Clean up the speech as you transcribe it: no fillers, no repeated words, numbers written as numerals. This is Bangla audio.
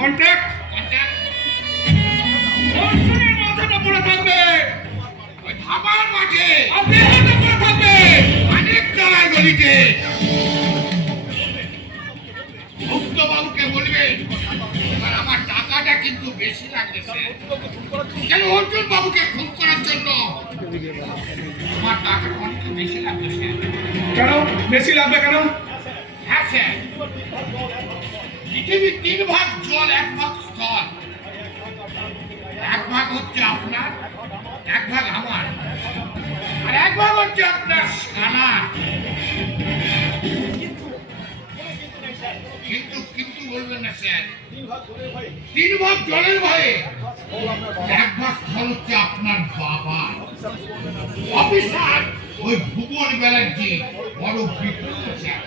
কন্ট্রাক্ট কন্ট্রাক্ট অর্জুনের মাথাটা পড়ে থাকবে ওই ধাবার মাঠে আর দেহটা পড়ে থাকবে অনেক তলায় গলিতে। মুক্ত বাবুকে বলবে এবার আমার টাকাটা কিন্তু বেশি লাগবে কেন অর্জুন বাবুকে খুন করার জন্য আমার টাকা অনেক বেশি লাগবে স্যার। কেন বেশি লাগবে কেন? হ্যাঁ স্যার, পৃথিবীর 3 ভাগ জল 1 ভাগ স্থল, 1 ভাগ হচ্ছে আপনার, 1 ভাগ আমার, আর 1 ভাগ হচ্ছে আপনার সানার। কিন্তু কিন্তু বলবেন না স্যার, 3 ভাগ জলের ভয়ে 1 ভাগ স্থল হচ্ছে আপনার বাবা অফিসার ওই ভুবন ব্যানার্জি, বড় বিপ্লব স্যার।